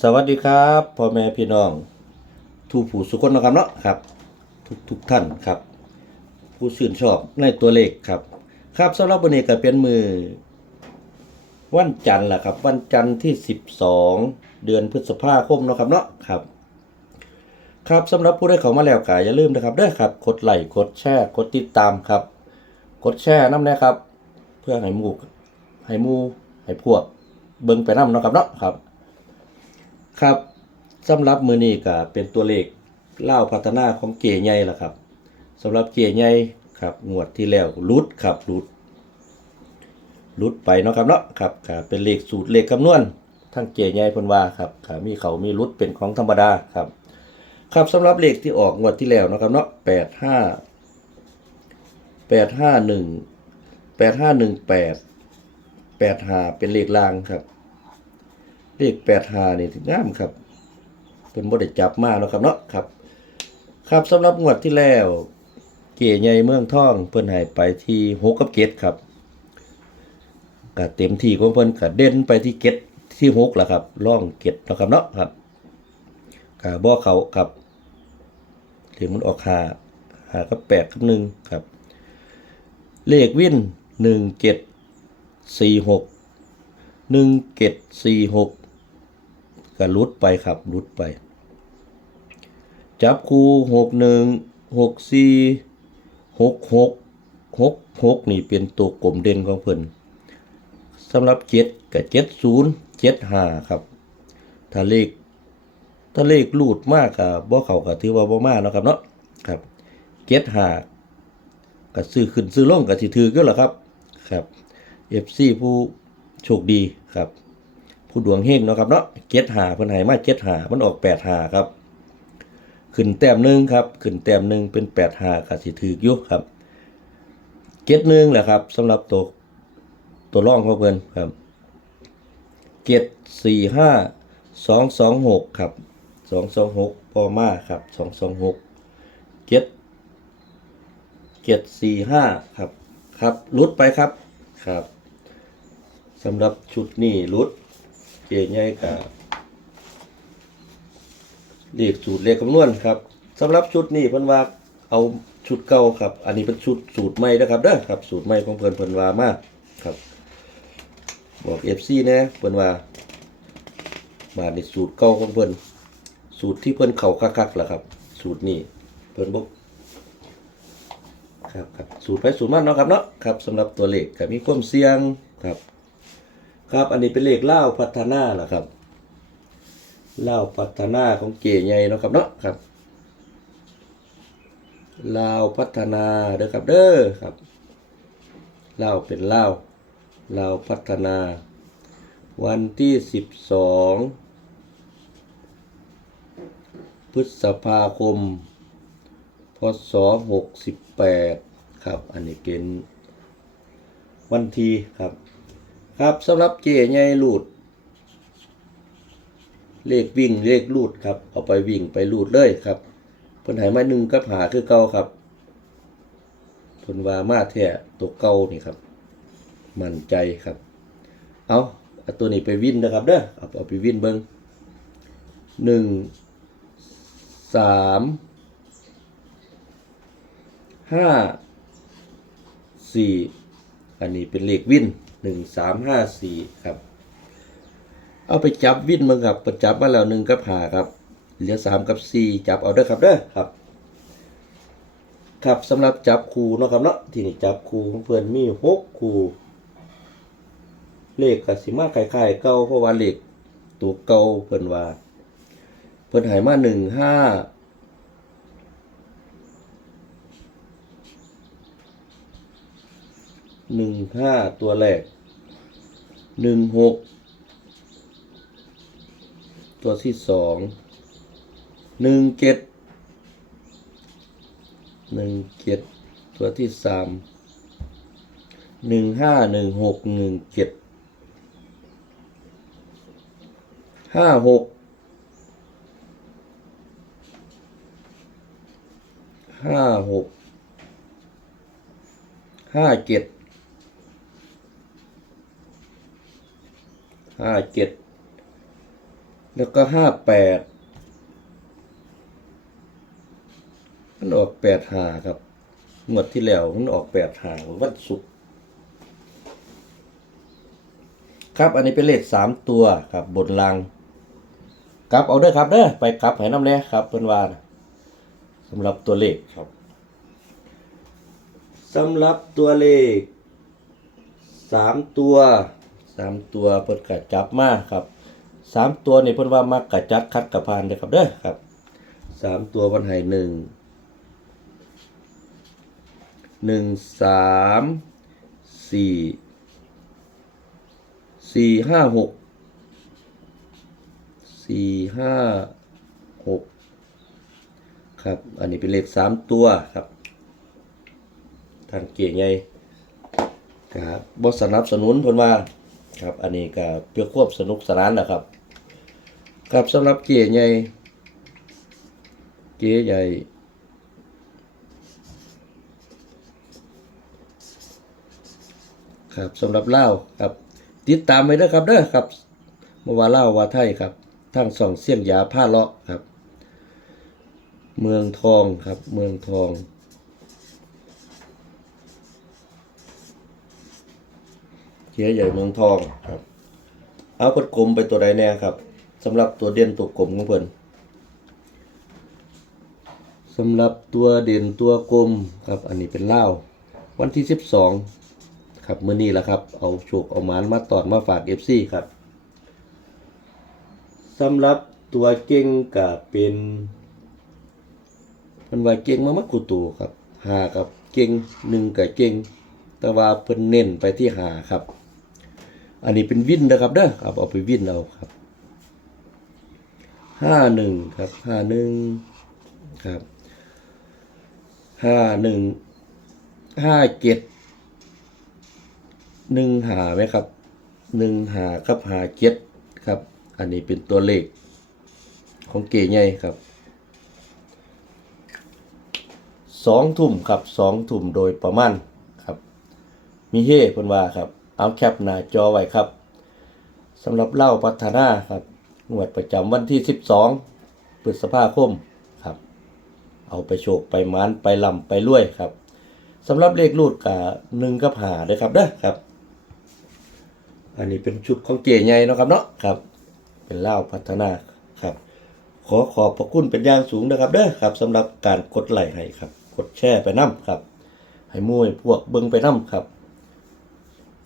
สวัสดีครับพ่อแม่พี่น้อง ทุกผู้สุคนนะครับเนาะครับ ทุกทุกท่านครับ ผู้ชื่นชอบในตัวเลขครับ ครับสำหรับวันนี้ก็เป็นมือ วันจันทร์ล่ะครับ วันจันทร์ที่ 12 เดือนพฤษภาคมนะครับเนาะครับ ครับสำหรับผู้ได้เข้ามาแล้วก็อย่าลืมนะครับด้อครับกดไลค์กดแชร์กดติดตามครับ กดแชร์น้ำนะครับ เพื่อให้หมู่ให้หมู่ให้พวกเบิ่งไปน้ำเนาะครับเนาะครับ ครับสำหรับมือนี้ก็เป็นตัวเลขเล่าพัฒนาของเก๋ใหญ่ล่ะครับสำหรับเก๋ใหญ่ครับงวดที่แล้วรุดครับรุดรุดไปเนาะครับเนาะครับก็เป็นเลขสูตรเลขคำนวณทั้งเก๋ใหญ่พนว่าครับก็มีเขามีรุดเป็นของธรรมดาครับ ครับสำหรับเลขที่ออกงวดที่แล้วเนาะครับเนาะแปดห้าแปดห้าหนึ่งแปดห้าหนึ่งแปดแปดหาเป็นเลขลางครับ เลขแปดหานี่งามครับเป็นบริจับมาแล้วครับเนาะครับ ครับสำหรับงวดที่แล้ว เก๋ใหญ่เมืองท่อง เพิ่นให้ไปที่หกกับเกตครับก็เต็มที่ของเพิ่นก็เด่นไปที่เกตที่หกแหละครับร่องเกตนะครับเนาะครับก็บ่เขาครับถึงมันออกหาหากับแปดกับหนึ่งครับ เลขวินหนึ่งเจ็ดสี่หกหนึ่งเกตสี่หก ก็ลุดไปครับลุดไป จับคู่หกหนึ่งหกสี่หกหกหกหกนี่เป็นตัวกลมเด่นของเพิ่นสำหรับเจ็ดกับเจ็ดศูนย์เจ็ดห้าครับ ถ้าเลขถ้าเลขลูดมากกับบ่เขาก็ถือว่าบ่มากนาะครับเนาะครับเจ็ดห้าก็ซื้อขึ้นซื้อลงก็สิถือก็หรอครับครับ FC ผู้โชคดีครับ ผู้ดวงเฮงเนาะครับเนาะเจ็ดหาเพิ่นให้มาเจ็ดหามันออกแปดหาครับขึ้นแต้มหนึ่งครับขึ้นแต้มหนึ่งเป็นแปดหาก็สิถือยู่ครับเจ็ดหนึ่งแหละครับสำหรับตัวตัวร่องของเพิ่นครับเจ็ดสี่ห้าสองสองหกครับสองสองหกพอมาครับสองสองหกเจ็ดเจ็ดสี่ห้าครับครับลุดไปครับครับสำหรับชุดนี้ลุด เกียร์ใหญ่กับเลขสูตรเลขคำนวณครับสำหรับชุดนี้เพิ่นว่าเอาชุดเก่าครับ อันนี้เป็นชุดสูตรใหม่นะครับเด้อครับ สูตรใหม่ของเพิ่นเพิ่นว่ามากครับ บอก FC แนะเพิ่นว่ามาในสูตรเก่าของเพิ่นสูตรที่เพิ่นเข้าคักๆล่ะครับ สูตรนี้เพิ่นบอกครับครับสูตรไปสูตรมันเนาะครับเนาะครับสำหรับตัวเลขก็มีความเสี่ยงครับ ครับ อันนี้เป็นเลขเล่าพัฒนาเหรอครับเล่าพัฒนาของเก๋ใหญ่เนาะครับเนาะครับลาวพัฒนาเด้อครับเด้อครับเลาเป็นเลาวลาวพัฒนา วันที่สิบสองพฤษภาคม พศหกสิบแปดครับ อันนี้เป็นวันทีครับ ครับสำหรับเจใหญ่ลูด เลขวิ่งเลขลูดครับ เอาไปวิ่งไปลูดเลยครับเพิ่นหายมาหนึ่งกับหาคือเก่าครับเพิ่นว่ามาแท้ตัวเก่านี่ครับ มั่นใจครับ เอาเอาตัวนี้ไปวิ่นนะครับเด้อเอาเอาไปวิ่นเบิ้งหนึ่งสามห้าสี่ อันนี้เป็นเลขวินหนึ่งสามห้าสี่ครับ เอาไปจับวินมึงครับประจับมาแล้วหนึ่งกับหาครับ เหลือสามกับสี่จับเอาเด้อครับเด้อครับ ครับสำหรับจับคูเนาะครับเนาะที่นี่จับคูของเพื่อนมีหกคูเลขกับสิมาคล้ายๆเก่าเพราะว่าเลขตัวเก่าเพิ่นว่า เพิ่นหายมาหนึ่งห้า หนึ่งห้าตัวแรกหนึ่งหกตัวที่สองหนึ่งเจ็ดหนึ่งเจ็ดตัวที่สามหนึ่งห้าหนึ่งหกหนึ่งเจ็ดห้าหกห้าหกห้าเจ็ด ห้าเจ็ดแล้วก็ห้าแปดมันออกแปดหาครับงวดที่แล้วมันออกแปดหาวันศุกร์ครับอันนี้เป็นเลขสามตัวครับบนลังกลับเอาเด้อครับเด้อไปกลับให้น้ำแน่ครับเพิ่นว่านสำหรับตัวเลขครับสำหรับตัวเลขสามตัว สามตัวเพิ่นก็จับมาครับสามตัวนี่เพิ่นว่ามักกะจัดคัดกะพานเด้ครับเด้อครับสามตัววันให้หนึ่งหนึ่งสามสี่สี่ห้าหกสี่ห้าหกครับ อันนี้เป็นเลขสามตัวครับทางเกียร์ใหญ่ครับบสนับสนุนเพิ่นว่า ครับ อันนี้ก็เพื่อควบสนุกสนานนะครับ ครับสำหรับเกียร์ใหญ่ เกียร์ใหญ่ ครับสำหรับเล่าครับ ติดตามไว้เด้อครับเด้อครับเมื่อว่าเล่าว่าไทยครับทั้งสองเสี่ยงยาผ้าเลาะครับ เมืองทองครับ เมืองทอง เขียใหญ่เมืองทองครับ เอากดกลมไปตัวใดแน่ครับสำหรับตัวเด่นตัวกลมของเพิ่นสำหรับตัวเด่นตัวกลมครับ อันนี้เป็นเล่าวันที่สิบสองครับมื้อนี้แหละครับ เอาโชคเอาหมานมาตอดมาฝาก FC ครับสำหรับตัวเก่งก็เป็นเพิ่นว่าเก่งมามักกุตูครับหากับเก่งหนึ่งกับเก่งแต่ว่าเพิ่นเน้นไปที่หาครับ อันนี้เป็นวินนะครับเด้อครับเอาไปวินเอาครับห้าหนึ่งครับห้าหนึ่งครับห้าหนึ่งห้าเจ็ดหนึ่งหาไหมครับหนึ่งหาครับหาเจ็ดครับ อันนี้เป็นตัวเลข ของเก๋ใหญ่ครับสองทุ่มครับสองทุ่มโดยประมาณครับ มีเฮ่เพิ่นว่าครับ เอาแคปหน้าจอไว้ครับสำหรับเล่าพัฒนาครับงวดประจำวันที่ 12พฤษภาคมครับ เอาไปโชคไปมานไปลำไปรวยครับสำหรับเลขรูดกับหนึ่งกับหาเด้อครับเด้อครับ อันนี้เป็นชุดของเก๋ใหญ่นะครับเนาะครับ เป็นเล่าพัฒนาครับ ขอขอบพระคุณเป็นอย่างสูงนะครับเด้อครับสำหรับการกดไลค์ให้ครับ กดแชร์ไปน้ำครับ ให้มวยพวกเบิ่งไปน้ำครับ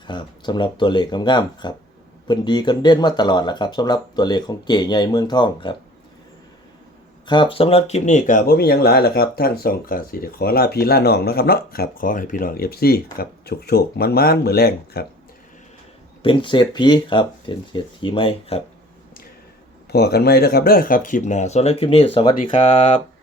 ครับสำหรับตัวเลขงามๆครับเพิ่นดีกันเด่นมาตลอดแหละครับสำหรับตัวเลขของเก๋ใหญ่เมืองทองครับ ครับสำหรับคลิปนี้ก็บ่มีหยังหลายแล้วครับท่านส่องก็สิได้ขอลาพี่ลาน้องเนาะครับเนาะครับขอให้พี่น้อง FC ครับโชคๆมันๆมื้อแรงครับ เป็นเศรษฐีครับเป็นเศรษฐีไหมครับพอกันไหมนะครับเด้อครับคลิปหน้าสำหรับคลิปนี้สวัสดีครับ